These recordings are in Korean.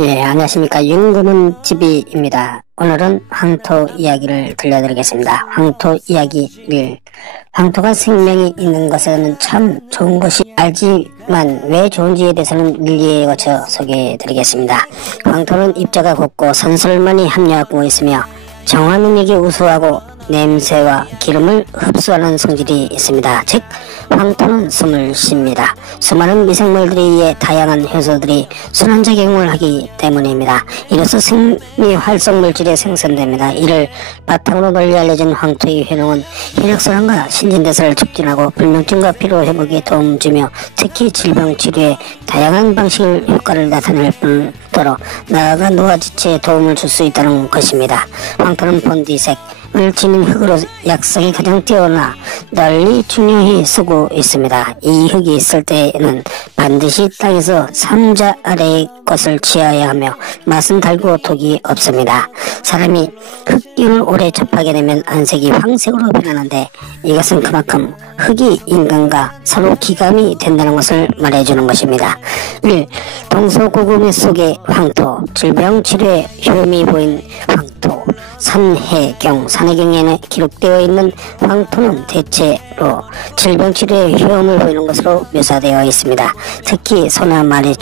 예, 안녕하십니까. 윤금은 집이입니다. 오늘은 황토 이야기를 들려드리겠습니다. 황토가 생명이 있는 것은 참 좋은 것이 알지만 왜 좋은지에 대해서는 일리에 거쳐 소개해드리겠습니다. 황토는 입자가 곱고 산설만이 함유하고 있으며 정화능력이 우수하고 냄새와 기름을 흡수하는 성질이 있습니다. 즉 황토는 숨을 쉽니다. 수많은 미생물들에 의해 다양한 효소들이 순환작용을 하기 때문입니다. 이로써 생리 활성 물질이 생성됩니다. 이를 바탕으로 널리 알려진 황토의 효능은 혈액순환과 신진대사를 촉진하고 불면증과 피로회복에 도움 주며 특히 질병 치료에 다양한 방식의 효과를 나타낼 뿐더러 나아가 노화지체에 도움을 줄 수 있다는 것입니다. 황토는 본디색 을 지닌 흙으로 약성이 가장 뛰어나 널리 중요히 쓰고 있습니다. 이 흙이 있을 때에는 반드시 땅에서 3자 아래의 것을 취하여야 하며 맛은 달고 독이 없습니다. 사람이 흙기운을 오래 접하게 되면 안색이 황색으로 변하는데 이것은 그만큼 흙이 인간과 서로 기감이 된다는 것을 말해주는 것입니다. 1. 동서고금의 속의 황토, 질병 치료에 효험이 보인 황토. 산해경에는 기록되어 있는 황토는 대체로 질병치료에 효험을 보이는 것으로 묘사되어 있습니다. 특히 소나 말의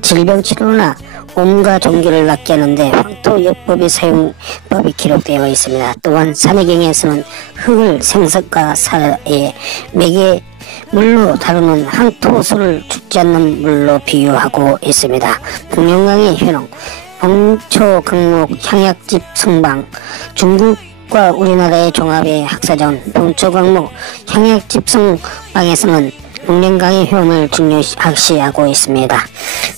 질병치료나 온갖 종기를 낫게 하는데 황토요법의 사용법이 기록되어 있습니다. 또한 산해경에서는 흙을 생석과 살의 매개 물로 다루는 황토수를 죽지 않는 물로 비유하고 있습니다. 복룡강의 효능 봉초강록 향약집 성방 중국과 우리나라의 종합의 학사전 봉초강록 향약집 성방에서는 복룡강의 효험을 중요시하고 있습니다.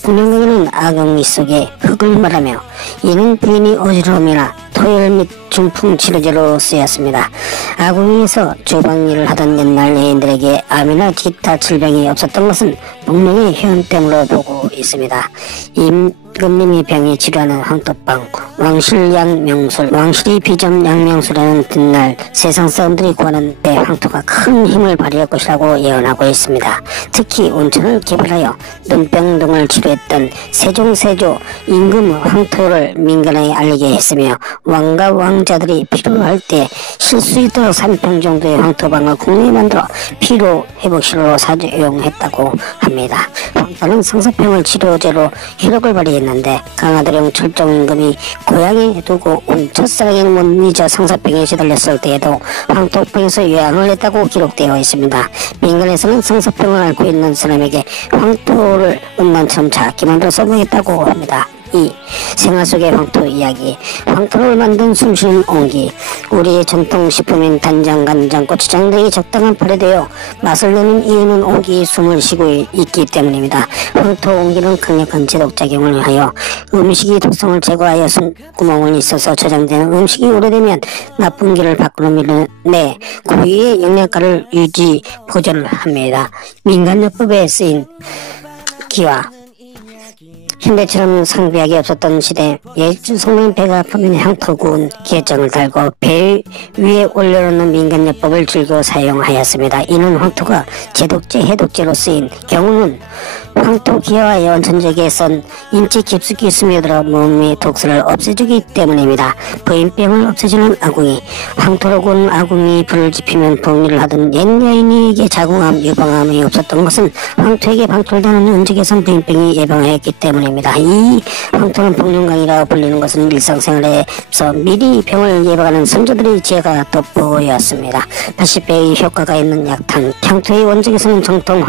복룡강에는 아궁이 속에 흙을 말하며 이는 부인이 어지러움이나 토열 및 중풍 치료제로 쓰였습니다. 아궁이에서 주방일을 하던 옛날 여인들에게 암이나 기타 질병이 없었던 것은 복룡의 효험 때문으로 보고 있습니다. 임금님이 병이 치료하는 황토빵, 왕실양명술, 왕실이 비점 양명술에는 뒷날 세상 사람들이 구하는 데 황토가 큰 힘을 발휘할 것이라고 예언하고 있습니다. 특히 온천을 개발하여 눈병 등을 치료했던 세조 임금 황토를 민간에 알리게 했으며 왕과 왕자들이 필요할 때 쉴 수 있도록 3평 정도의 황토방을 국내에 만들어 피로 회복실로 사용했다고 합니다. 황토는 상사병을 치료제로 효력을 발휘했는데 강화도령 철종 임금이 고향에 두고 온 첫사랑을 못 잊어 상사병에 시달렸을 때에도 황토병에서 요양을 했다고 기록되어 있습니다. 민간에서는 상사병을 앓고 있는 사람에게 황토를 음란처럼 작게 만들어 써보겠다고 합니다. 2. 생활 속의 황토 이야기. 황토를 만든 숨쉬는 옹기. 우리의 전통식품인 단장, 간장, 고추장 등이 적당한 발효되어 맛을 내는 이유는 옹기의 숨을 쉬고 있기 때문입니다. 황토 옹기는 강력한 제독작용을 하여 음식의 독성을 제거하여 숨구멍을 있어서 저장되는 음식이 오래되면 나쁜 기를 밖으로 밀어내 고유의 영양가를 유지 보존을 합니다. 민간요법에 쓰인 기와 현대처럼 상비약이 없었던 시대 예주 성민 배가 아프면 황토 구운 기회장을 달고 배 위에 올려놓는 민간요법을 즐겨 사용하였습니다. 이는 황토가 제독제, 해독제로 쓰인 경우는 황토 기화와 원천적에 선 인체 깊숙이 스며들어 몸의 독소를 없애주기 때문입니다. 부인병을 없애주는 아궁이. 황토로 구운 아궁이 불을 지피면 복리를 하던 옛 여인에게 자궁암, 유방암이 없었던 것은 황토에게 방출되는 은직에선 부인병이 예방하였기 때문입니다. 이 황토는 복룡강이라고 불리는 것은 일상생활에서 미리 병을 예방하는 선조들의 지혜가 돋보였습니다. 80배의 효과가 있는 약탕. 향토의 원적에서는 정통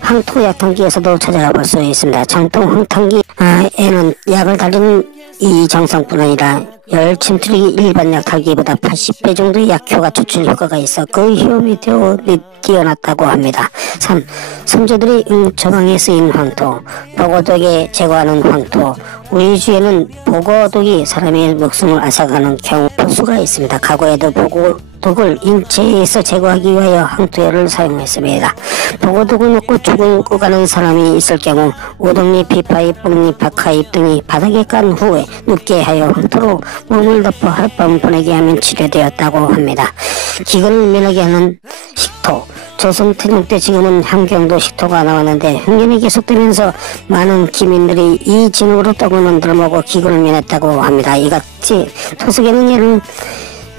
황토 약탕기에서도 찾아볼 수 있습니다. 정통 황탕기에는 약을 달리는 이 정성뿐 아니라 열 침투력이 일반 약탈기보다 80배 정도의 약효가 추출 효과가 있어 그 효험이 뛰어났다고 합니다. 3. 선조들이 처방에 쓰인 황토. 보고독에 제거하는 황토. 우리 주에는 보고독이 사람의 목숨을 앗아가는 경우 보수가 있습니다. 과거에도 보고독을 인체에서 제거하기 위하여 황토열을 사용했습니다. 보고독을 먹고 죽고 가는 사람이 있을 경우 오동잎, 비파잎, 뽕잎, 박하잎 등이 바닥에 깐 후에 눕게 하여 황토로 몸을 덮어 하룻밤 보내게 하면 치료되었다고 합니다. 기근을 면하게 하는 식토. 조선태종 때 지금은 함경도 식토가 나왔는데 흉년이 계속되면서 많은 기민들이 이 진흙으로 떡을 만들어 먹어 기근을 면했다고 합니다. 이같이 토속에는 예를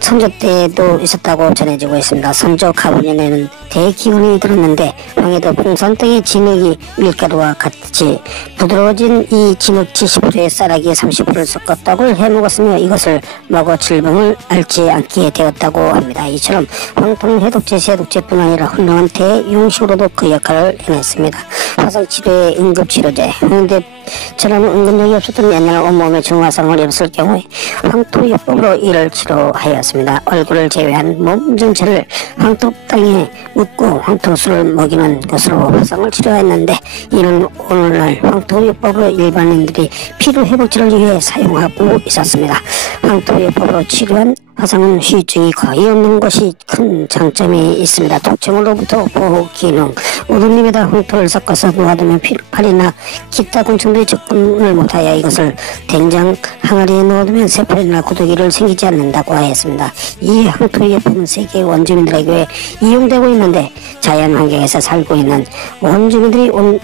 선조 때도 있었다고 전해지고 있습니다. 선조 가보년에는 대기운이 들었는데 황해도 풍산 땅의 진흙이 밀가루와 같이 부드러워진 이 진흙 70%에 쌀아기 30%를 섞어 떡을 해먹었으며 이것을 먹어 질병을 앓지 않게 되었다고 합니다. 이처럼 황토는 해독제, 세독제뿐 아니라 훌륭한 대용식으로도 그 역할을 해냈습니다. 화상치료의 응급치료제, 현대처럼 응급력이 없었던 옛날 온몸에 중화상을 입었을 경우에 황토요법으로 이를 치료하였습니다. 얼굴을 제외한 몸 전체를 황토 땅에 묻고 황토수를 먹이는 것으로 화상을 치료했는데 이는 오늘날 황토요법으로 일반인들이 피로회복제를 위해 사용하고 있었습니다. 황토요법으로 치료한 화상은 후유증이 거의 없는 것이 큰 장점이 있습니다. 독점으로부터 보호 기능, 우둔잎에다 황토를 섞어서 놓아두면 팔이나 기타 곤충들이 접근을 못하여 이것을 된장 항아리에 넣어두면 세포나 고두기를 생기지 않는다고 하였습니다. 이 황토요법은 세계 원주민들에게 이용되고 있는데 자연 환경에서 살고 있는 원주민들이 온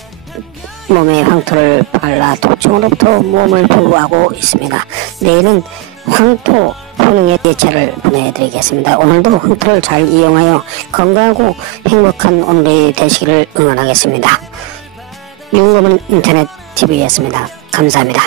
몸에 황토를 발라 독충으로부터 몸을 보호하고 있습니다. 내일은 황토 효능의 예차를 보내드리겠습니다. 오늘도 황토를 잘 이용하여 건강하고 행복한 오늘이 되시기를 응원하겠습니다. 윤검은 인터넷 TV였습니다. 감사합니다.